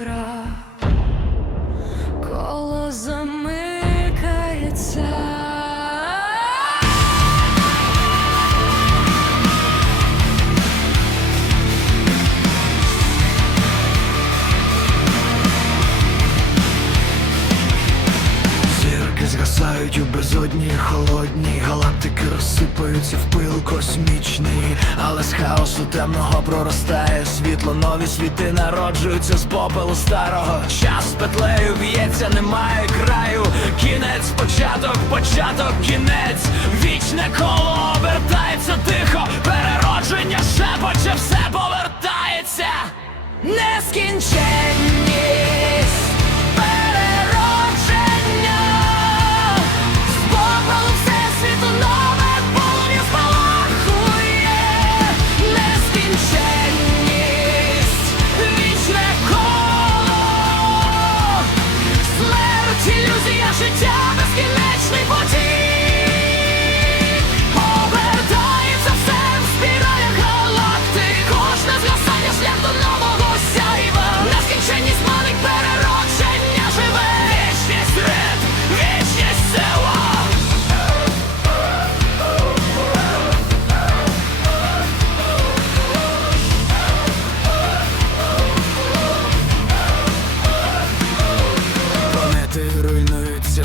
гра, згасають у безодні холодній Галактики розсипаються в пил космічний. Але з хаосу темного проростає світло Нові світи народжуються з попелу старого. Час петлею б'ється, немає краю. Кінець, початок, початок, кінець. Вічне коло обертається тихо Переродження шепоче, все повертається. Нескінченність переродження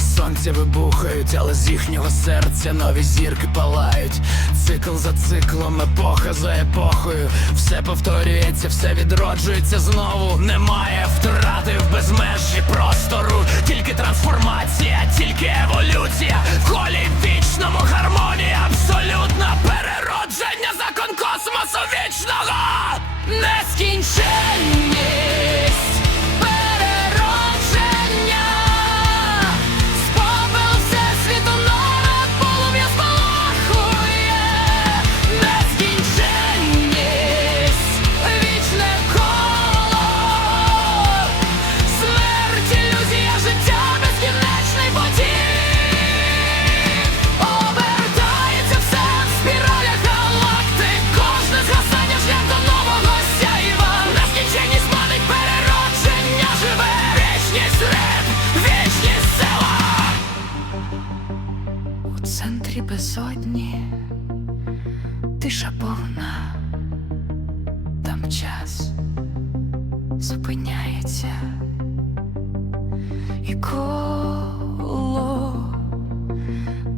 сонця вибухають, але з їхнього серця нові зірки палають. Цикл за циклом, епоха за епохою. Все повторюється, все відроджується знову. Немає втрати в безмежі простору. Тільки трансформація, тільки еволюція. В колі вічному гармонія, абсолютна переродження, закон космосу вічного. Нескінченність переродження безодні тиша повна, там час зупиняється, і коло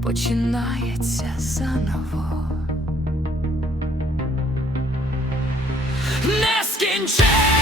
починається заново. Нескінченність